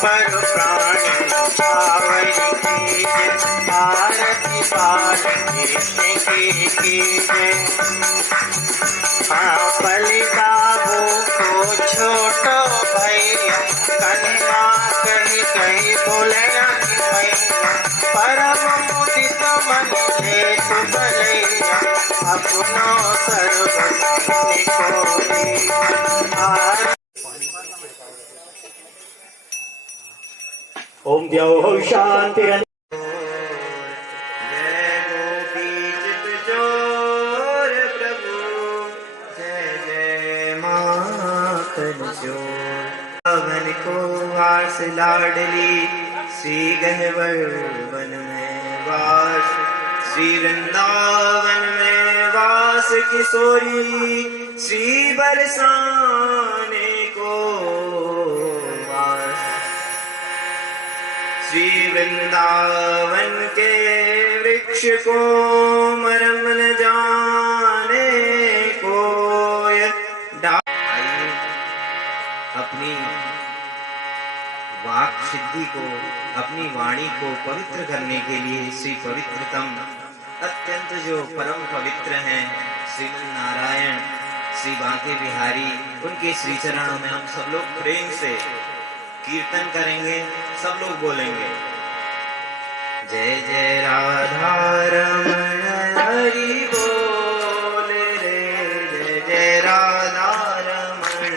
पर प्राणी छावरी आरती पाल कृष्ण की जय। हाँ बलिदाबू को छोटो भैया कन्या कही कही बोले मैया परम मुदित मन ले तु बलैया अपनो सर्व को ओम द्यौः शान्तिरन् जय गोपी चित चोर प्रभु जय जय माखन चोर पवन को वास लाडली श्री गहवर वन में वास श्री वृंदावन में वास किशोरी श्री बरसाने को वास श्री वृंदावन के वृक्ष को मरम न जाने को आइए अपनी वाक सिद्धि को अपनी वाणी को पवित्र करने के लिए श्री पवित्रतम अत्यंत जो परम पवित्र हैं श्रीमन नारायण श्री बांके बिहारी उनके श्री चरणों में हम सब लोग प्रेम से कीर्तन करेंगे। सब लोग बोलेंगे जय जय राधा रमण हरि बोल रे जय जय राधा रमण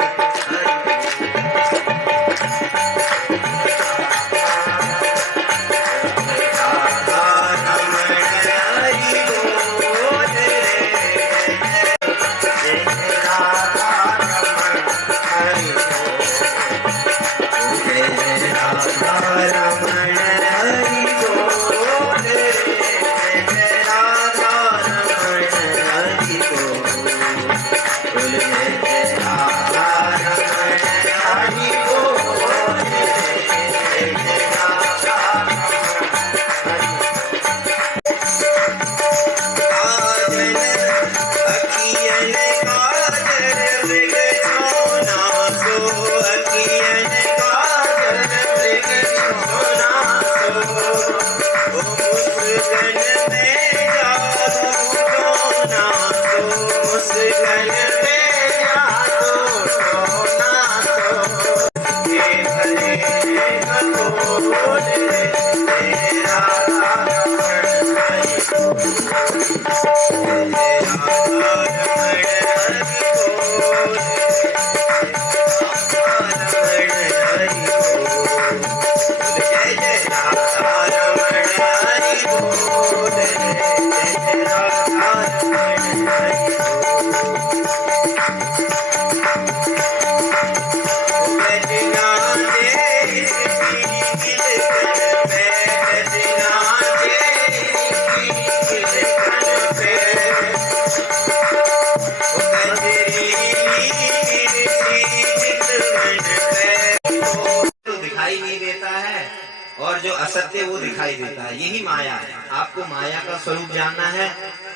और जो असत्य वो दिखाई देता है। यही माया है। आपको माया का स्वरूप जानना है।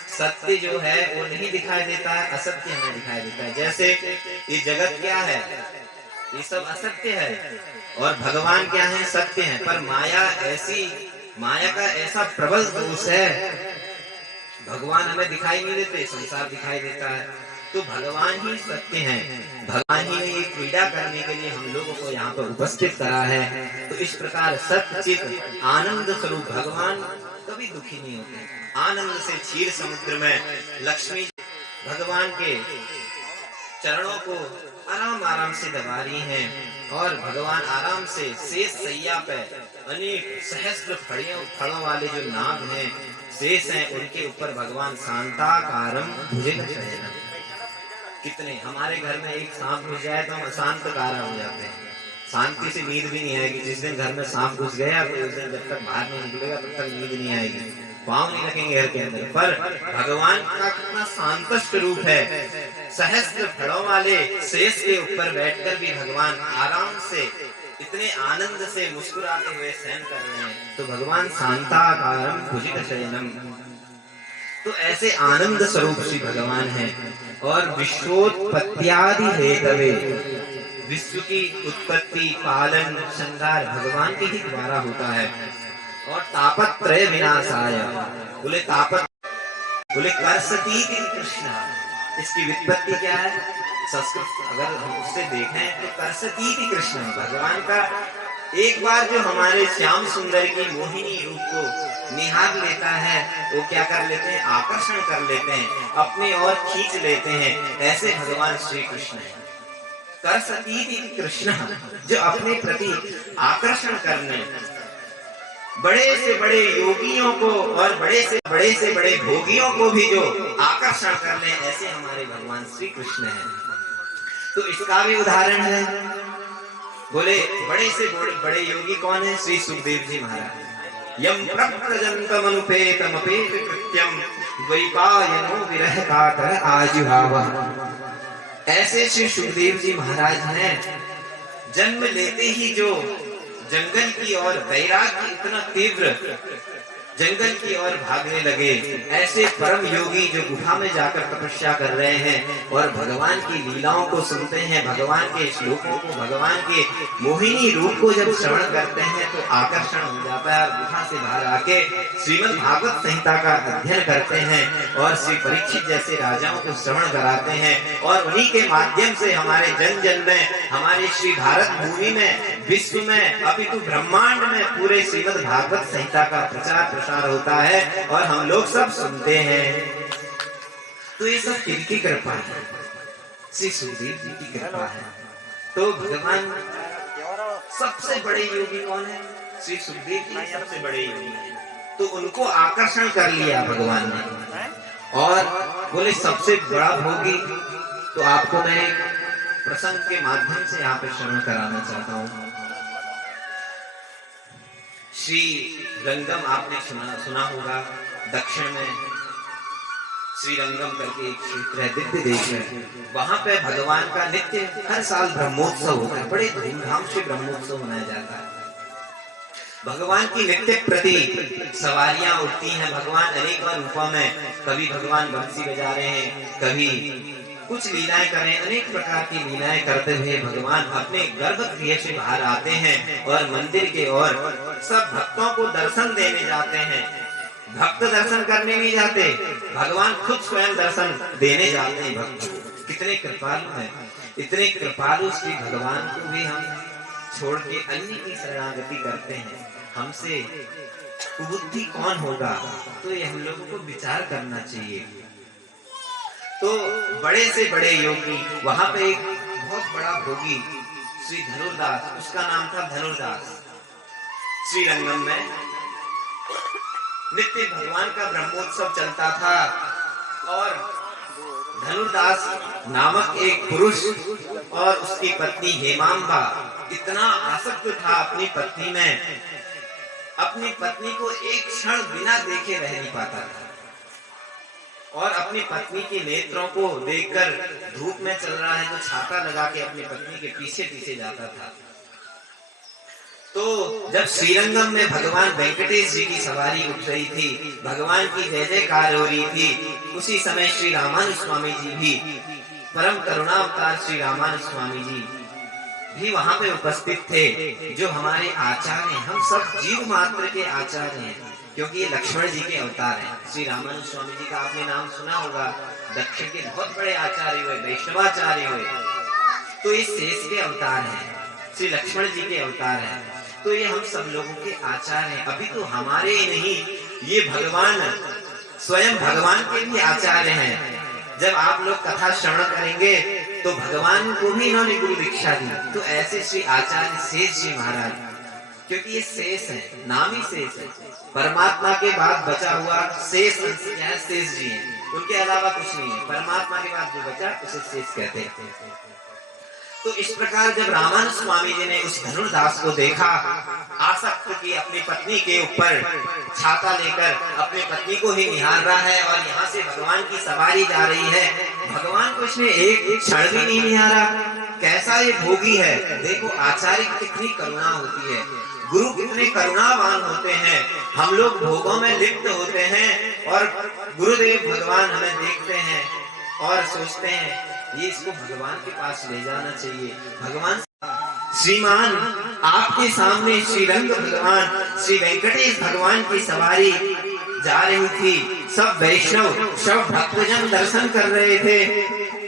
सत्य जो है वो नहीं दिखाई देता है, असत्य हमें दिखाई देता है। जैसे ये जगत क्या है, ये सब असत्य है और भगवान क्या है, सत्य है। पर माया का ऐसा प्रबल दोष है, भगवान हमें दिखाई नहीं देते, संसार दिखाई देता है। तो भगवान ही सत्य है। भगवान ही ने ये क्रीड़ा करने के लिए हम लोगों को यहाँ पर उपस्थित करा है। तो इस प्रकार सच्चित आनंद स्वरूप भगवान कभी दुखी नहीं होते। आनंद से क्षीर समुद्र में लक्ष्मी भगवान के चरणों को आराम आराम से दबा रही हैं और भगवान आराम से शेष सैया पे अनेक सहस्त्र फड़ों वाले जो नाग हैं, शेष हैं, उनके ऊपर भगवान शांताकारम भुजंग शयनम। कितने हमारे घर में एक सांप घुस जाए तो हम अशांत कारा हो जाते हैं, शांति से नींद भी नहीं आएगी। जिस दिन घर में सांप घुस गया तो उस दिन जब तक बाहर नहीं निकलेगा तब तक नींद नहीं आएगी। पाँव नहीं रखेंगे घर के अंदर। पर भगवान का कितना शांत स्वरूप है, सहस्त्र फलों वाले शेष के ऊपर बैठकर भी भगवान आराम से इतने आनंद से मुस्कुराते हुए शयन कर रहे हैं। तो भगवान शांताकारम भुजग शयनम, तो ऐसे आनंद स्वरूप श्री भगवान है। और विश्वोत्पत्त्यादि हेतवे, विश्व की उत्पत्ति पालन श्रृंगार भगवान के ही द्वारा होता है। और तापत्रय विनाशाय, बोले तापत, बोले करसती कृष्ण, इसकी व्युत्पत्ति क्या है? संस्कृत अगर हम उससे देखें तो करसती कृष्ण, भगवान का एक बार जो हमारे श्याम सुंदर की मोहिनी रूप को निहार लेता है, वो क्या कर लेते हैं? आकर्षण कर लेते हैं, अपने ओर खींच लेते हैं। ऐसे भगवान श्री कृष्ण है। करसती कृष्ण, जो अपने प्रति आकर्षण करने, बड़े से बड़े योगियों को और बड़े से बड़े भोगियों को भी जो आकर्षण कर ले, ऐसे हमारे भगवान श्री कृष्ण हैं। तो इसका भी उदाहरण है। बोले बड़े से बड़े योगी कौन है? श्री सुखदेव जी महाराज। यम प्रव्रजन्तमनुपेतमपेत कृत्यम द्वैपायनो विरह कातर आजुहावः। ऐसे श्री सुखदेव जी महाराज हैं, जन्म लेते ही जो जंगल की ओर वैराग्य इतना तीव्र, जंगल की ओर भागने लगे। ऐसे परम योगी जो गुफा में जाकर तपस्या कर रहे हैं और भगवान की लीलाओं को सुनते हैं, भगवान के श्लोकों को, भगवान के मोहिनी रूप को जब श्रवण करते हैं तो आकर्षण हो जाता है। गुफा से बाहर आके श्रीमद् भागवत संहिता का अध्ययन करते हैं और श्री परीक्षित जैसे राजाओं को श्रवण कराते हैं। और उन्हीं के माध्यम से हमारे जन जन में, हमारे श्री भारत भूमि में, विश्व में, अपितु ब्रह्मांड में पूरे श्रीमद् भागवत संहिता का प्रचार होता है और हम लोग सब सुनते हैं। तो ये सब किसकी कृपा है? श्री सुखदेव जी की कृपा है। तो भगवान सबसे बड़े योगी कौन है? श्री सुखदेव जी सबसे बड़े योगी हैं। तो उनको आकर्षण कर लिया भगवान ने। और बोले सबसे बड़ा भोगी, तो आपको मैं एक प्रसंग के माध्यम से यहाँ पे श्रवण कराना चाहता हूँ। श्री रंगम आपने सुना होगा, दक्षिण में श्री रंगम करके एक क्षेत्र है, दिव्य देश है। वहां पे भगवान का नित्य हर साल ब्रह्मोत्सव होता है, बड़े धूमधाम से ब्रह्मोत्सव मनाया जाता है। भगवान की नित्य प्रति सवारियां उठती हैं। भगवान अनेक रूपों में, कभी भगवान बंसी बजा रहे हैं, कभी कुछ लीलाएं करें, अनेक प्रकार की लीलाएं करते हुए भगवान अपने गर्भगृह से बाहर आते हैं और मंदिर के ओर सब भक्तों को दर्शन देने जाते हैं। भक्त दर्शन करने नहीं जाते, भगवान खुद स्वयं दर्शन देने जाते हैं भक्तों को। कितने कृपालु हैं। इतने कृपालु श्री भगवान को भी हम छोड़ के अन्य की शरणागति करते हैं। हमसे कुबुद्धि कौन होगा? तो ये हम लोगों को विचार करना चाहिए। तो बड़े से बड़े योगी, वहां पे एक बहुत बड़ा भोगी श्री धनुर्दास, उसका नाम था धनुर्दास। श्री रंगम में नित्य भगवान का ब्रह्मोत्सव चलता था और धनुर्दास नामक एक पुरुष और उसकी पत्नी हेमांबा इतना आसक्त था अपनी पत्नी में, अपनी पत्नी को एक क्षण बिना देखे रह नहीं पाता था और अपनी पत्नी के नेत्रों को देखकर धूप में चल रहा है तो छाता लगा के अपनी पत्नी के पीछे पीछे जाता था। तो जब श्रीरंगम में भगवान वेंकटेश जी की सवारी उठ रही थी, भगवान की जय जयकार हो रही थी, उसी समय श्री रामानुज स्वामी जी भी, परम करुणावतार श्री रामानुज स्वामी जी भी वहां पे उपस्थित थे, जो हमारे आचार्य, हम सब जीव मात्र के आचार्य हैं, क्योंकि ये लक्ष्मण जी के अवतार हैं। श्री रामानुज स्वामी जी का आपने नाम सुना होगा, दक्षिण के बहुत बड़े आचार्य हुए, वैष्णवाचार्य हुए। तो ये शेष के अवतार हैं, श्री लक्ष्मण जी के अवतार हैं। तो ये हम सब लोगों के आचार्य हैं। अभी तो हमारे नहीं, ये भगवान स्वयं भगवान के भी आचार्य हैं। जब आप लोग कथा श्रवण करेंगे तो भगवान को भी इन्होंने गुरु दीक्षा दी। तो ऐसे श्री आचार्य शेष जी महाराज, क्योंकि ये शेष है, नाम ही शेष है, परमात्मा के बाद बचा हुआ शेष शेष जी हैं, उनके अलावा कुछ नहीं है। परमात्मा के बाद जो बचा उसे शेष कहते हैं। तो इस प्रकार जब रामानंद स्वामी जी ने उस धनुर्दास को देखा, आसक्त की अपनी पत्नी के ऊपर छाता लेकर अपनी पत्नी को ही निहार रहा है और यहाँ से भगवान की सवारी जा रही है, भगवान को इसने एक क्षण भी नहीं निहारा। कैसा ये भोगी है। देखो आचार्य की कितनी करुणा होती है, गुरु कितने करुणावान होते हैं। हम लोग भोगों में लिप्त होते हैं और गुरुदेव भगवान हमें देखते हैं और सोचते हैं ये इसको भगवान के पास ले जाना चाहिए। भगवान श्रीमान आपके सामने श्रीरंग भगवान श्री वेंकटेश भगवान की सवारी जा रही थी, सब वैष्णव सब भक्तजन दर्शन कर रहे थे,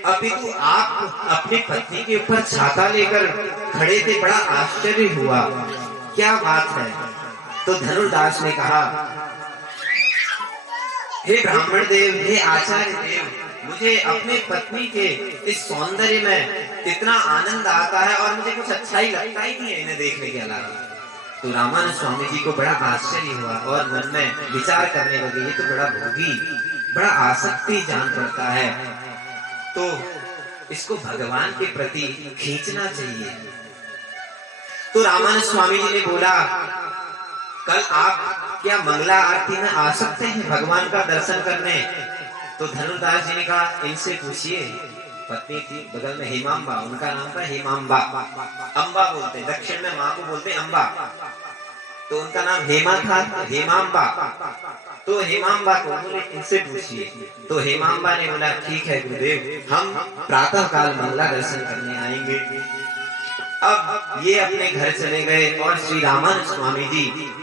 अभी तो आप अपनी पत्नी के ऊपर छाता लेकर खड़े थे, बड़ा आश्चर्य हुआ, क्या बात है। तो धनुर्दास ने कहा, हे ब्राह्मण देव, हे आचार्य देव, मुझे अपने पत्नी के इस सौंदर्य में इतना आनंद आता है और मुझे कुछ अच्छा ही लगता ही नहीं है इन्हें देखने के अलावा। तो रामानंद स्वामी जी को बड़ा आश्चर्य हुआ और मन में विचार करने लगे, ये तो बड़ा भोगी, बड़ा आसक्ति जान पड़ता है, तो इसको भगवान के प्रति खींचना चाहिए। तो रामानंद स्वामी जी ने बोला, कल आप क्या मंगला आरती में आ सकते हैं भगवान का दर्शन करने? तो धनुर्दास जी ने कहा, इनसे पूछिए। पत्नी थी बगल में हेमांबा, उनका नाम था हेमांबा, अंबा बोलते, दक्षिण में माँ को बोलते अंबा, तो उनका नाम हेमा था, हेमांबा। तो हेमांबा को बोले इनसे पूछिए। तो हेमांबा ने बोला, ठीक है गुरुदेव, हम प्रातः काल मंगला दर्शन करने आएंगे। अब ये अपने घर चले गए और श्री रामानंद स्वामी जी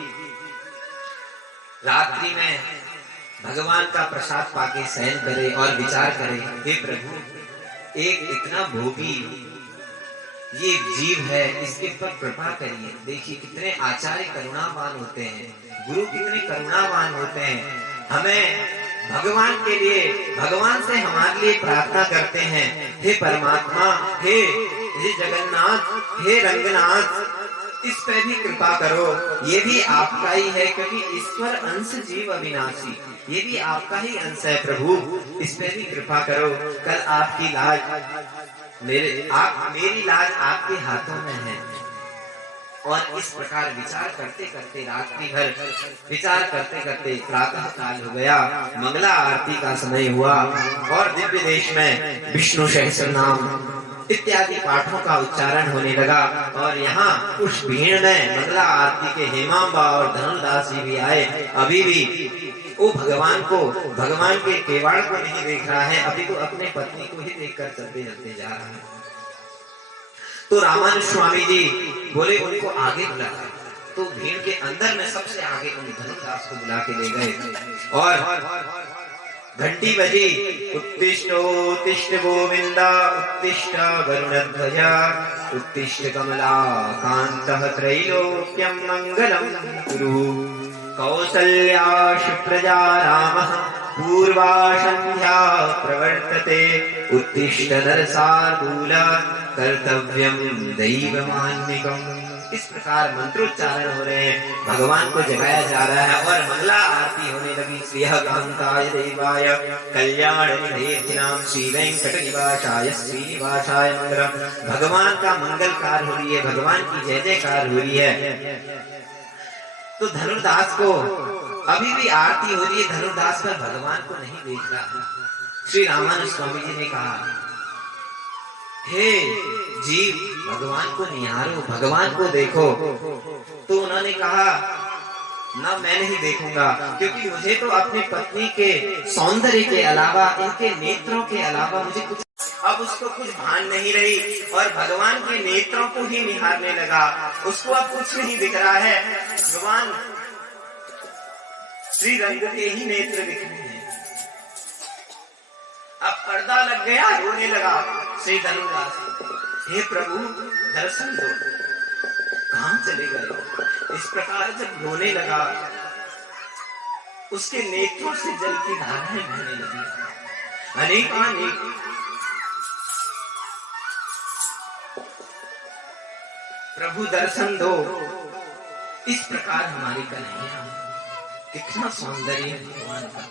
रात्रि में भगवान का प्रसाद पाके शयन करे और विचार करे, हे प्रभु, एक इतना भोगी ये जीव है, इसके ऊपर कृपा करिए। देखिए कितने आचार्य करुणावान होते हैं, गुरु कितने करुणावान होते हैं, हमें भगवान के लिए, भगवान से हमारे लिए प्रार्थना करते हैं, हे परमात्मा, हे जगन्नाथ, हे रंगनाथ, इस पे भी कृपा करो, ये भी आपका ही है, क्योंकि ईश्वर अंश जीव अविनाशी, ये भी आपका ही अंश है प्रभु, इस पे भी कृपा करो। कल आपकी लाज मेरी लाज आपके हाथों में है। और इस प्रकार विचार करते करते रात्रि भर विचार करते करते प्रातः काल हो गया, मंगला आरती का समय हुआ और दिव्य देश में विष्णु सहस्त्र नाम इत्यादि पाठों का उच्चारण होने लगा। और यहाँ उस भीड़ में मंगला आरती के हेमांबा और धनुर्दास जी भी आए। अभी भी वो भगवान के केवाड़ को नहीं देख रहा है, अभी तो अपने पत्नी को ही देखकर चलते चलते जा रहा है। तो रामानंद स्वामी जी बोले उनको आगे बुला, तो भीड़ के अंदर में सबसे आगे उन धनुर्दास को बुला के ले गए और घंटी बजी, उत्तिष्ठोत्तिष्ठ गोविंदा, उत्तिष्ठ गरुड़ध्वजा, उत्तिष्ठ कमला कांतः, त्रैलोक्यं मंगलम कुरु। कौसल्या सुप्रजा रामः, पूर्वा संध्या प्रवर्तते, उत्तिष्ठ नरसार्दूल, कर्तव्यम दैवमान्निकम्। इस प्रकार मंत्रोच्चारण हो रहे हैं, भगवान को जगाया जा रहा है और मंगला आरती होने लगी। श्रीकांताय देवाय कल्याण निधेयिनां श्री वेंकट निवासाय श्रीनिवासाय मंगलम। भगवान का मंगल कार हो रही है, भगवान की जय जयकार हो रही है। तो धनुर्दास को अभी भी आरती हो रही है, धनुर्दास पर भगवान को नहीं देख रहा। श्री रामानंद स्वामी जी ने कहा, हे जीव, भगवान को निहारो, भगवान को देखो। तो उन्होंने कहा, ना मैं नहीं देखूंगा, क्योंकि मुझे तो अपनी पत्नी के सौंदर्य के अलावा, इनके नेत्रों के अलावा मुझे कुछ, अब उसको कुछ भान नहीं रही और भगवान के नेत्रों को ही निहारने लगा। उसको अब कुछ नहीं दिख रहा है, भगवान श्री रंग के ही नेत्र दिख रहे हैं। अब पर्दा लग गया, रोने लगा श्री धनुर्दास, हे प्रभु दर्शन दो, कहां चले गए? इस प्रकार जब रोने लगा, उसके नेत्रों से जल की धाराएं बहने लगी, अनेकानेक प्रभु दर्शन दो। इस प्रकार हमारी कन्हैया, कितना सौंदर्य भगवान का,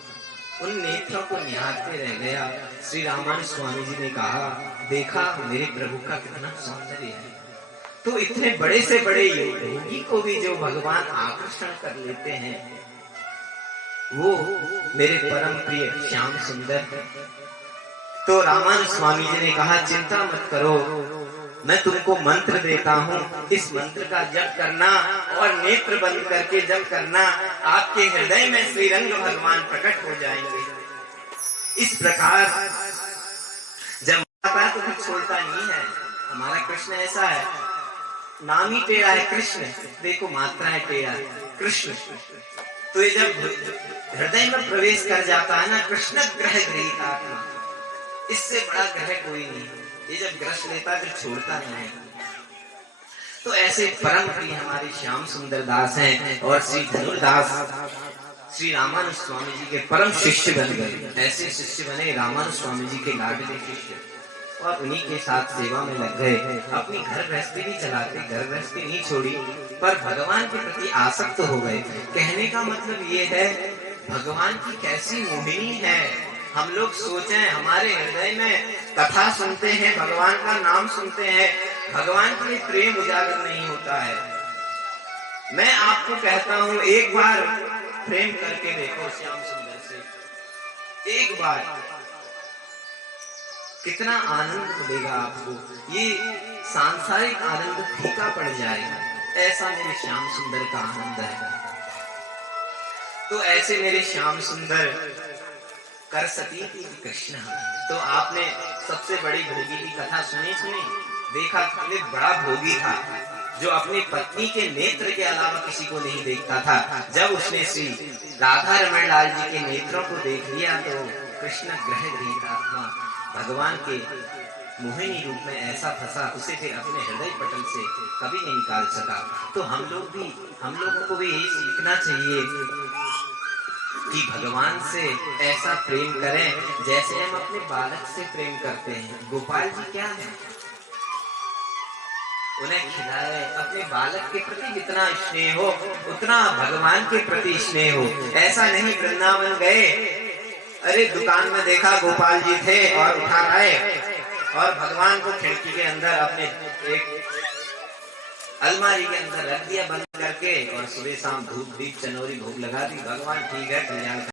उन नेत्रों को निहारते रह गया। श्री रामानुज स्वामी जी ने कहा, देखा मेरे प्रभु का कितना सौंदर्य है। तो इतने बड़े से बड़े योगी को भी जो भगवान आकर्षण कर लेते हैं, वो मेरे परम प्रिय श्याम सुंदर। तो रामानुज स्वामी जी ने कहा, चिंता मत करो, मैं तुमको मंत्र देता हूँ, इस मंत्र का जप करना और नेत्र बंद करके जप करना, आपके हृदय में श्रीरंग भगवान प्रकट हो जाएंगे। इस प्रकार जब आता है तो फिर छोड़ता नहीं है। हमारा कृष्ण ऐसा है, नाम ही टेढ़ा है कृष्ण, देखो मात्रा है टेढ़ा कृष्ण। तो ये जब हृदय में प्रवेश कर जाता है ना, कृष्ण ग्रह गृहीत आत्मा, इससे बड़ा ग्रह कोई नहीं। ये जब ग्रस लेता फिर छोड़ता नहीं। तो ऐसे परम प्रिय हमारे श्याम सुंदर दास हैं और श्री धनुर्दास श्री रामानुज स्वामी जी के परम शिष्य बन गए। ऐसे शिष्य बने रामानुज स्वामी जी के लाडले शिष्य, और उन्हीं के साथ सेवा में लग गए। अपनी घर गृहस्थी नहीं चलाते, घर गृहस्थी नहीं छोड़ी, पर भगवान के प्रति आसक्त हो गए। कहने का मतलब ये है, भगवान की कैसी मोहिनी है। हम लोग सोचें, हमारे हृदय में कथा सुनते हैं, भगवान का नाम सुनते हैं, भगवान के लिए प्रेम उजागर नहीं होता है। मैं आपको कहता हूं, एक बार प्रेम करके देखो श्याम सुंदर से, एक बार कितना आनंद मिलेगा आपको। ये सांसारिक आनंद फीका पड़ जाएगा। ऐसा मेरे श्याम सुंदर का आनंद है। तो ऐसे मेरे श्याम सुंदर कर सती थी कृष्ण। तो आपने सबसे बड़ी भोगी की कथा सुनी, देखा कि बड़ा भोगी था जो अपनी पत्नी के नेत्र के अलावा किसी को नहीं देखता था। जब उसने श्री राधा रमण लाल जी के नेत्रों को देख लिया तो कृष्ण ग्रह गृहीत आत्मा भगवान के मोहिनी रूप में ऐसा फंसा, उसे फिर अपने हृदय पटल से कभी नहीं निकाल सका। तो हम लोगों को भी यही सीखना चाहिए कि भगवान से ऐसा प्रेम करें जैसे हम अपने बालक से प्रेम करते हैं। गोपाल जी क्या है, उन्हें खिलाए। अपने बालक के प्रति जितना स्नेह हो उतना भगवान के प्रति स्नेह हो। ऐसा नहीं वृंदावन गए, अरे दुकान में देखा गोपाल जी थे और उठा लाए और भगवान को खिड़की के अंदर अपने एक अलमारी के अंदर रख दिया बंद करके, और सुबह शाम धूप दीप चनौरी भोग लगा दी। भगवान ठीक है, कल्याण